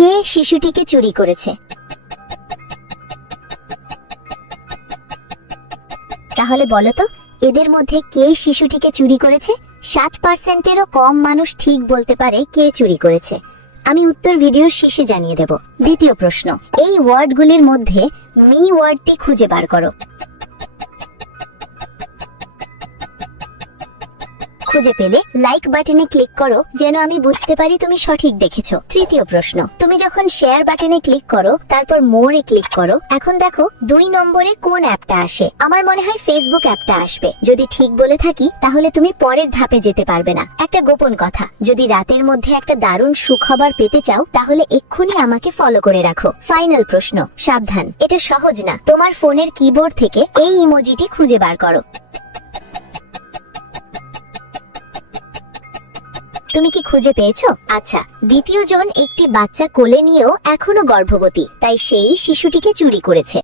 কে শিশুটিকে চুরি করেছে? তাহলে বলো তো, এদের মধ্যে কে শিশুটিকে চুরি করেছে? 60%-এরও কম মানুষ ঠিক বলতে পারে কে চুরি করেছে। আমি উত্তর ভিডিওর শেষে জানিয়ে দেব। দ্বিতীয় প্রশ্ন, এই ওয়ার্ডগুলির মধ্যে মি ওয়ার্ডটি খুঁজে বার করো। খুঁজে পেলে লাইক বাটনে ক্লিক করো, যেন আমি বুঝতে পারি তুমি সঠিক দেখেছো। তৃতীয় প্রশ্ন, তুমি যখন শেয়ার বাটনে ক্লিক করো তারপর মোরে ক্লিক করো, এখন দেখো 2 নম্বরে কোন অ্যাপটা আসে? আমার মনে হয় ফেসবুক অ্যাপটা আসবে। যদি ঠিক বলে থাকি তাহলে তুমি পরের ধাপে যেতে পারবে না। একটা গোপন কথা, যদি রাতের মধ্যে একটা দারুণ সুখবর পেতে চাও তাহলে এক্ষুনি আমাকে ফলো করে রাখো। ফাইনাল প্রশ্ন, সাবধান, এটা সহজ না। তোমার ফোনের কিবোর্ড থেকে এই ইমোজিটি খুঁজে বার করো। তুমি কি খুঁজে পেয়েছো? আচ্ছা, দ্বিতীয় জন একটি বাচ্চা কোলে নিয়েও এখনো গর্ভবতী, তাই সেই শিশুটিকে চুরি করেছে।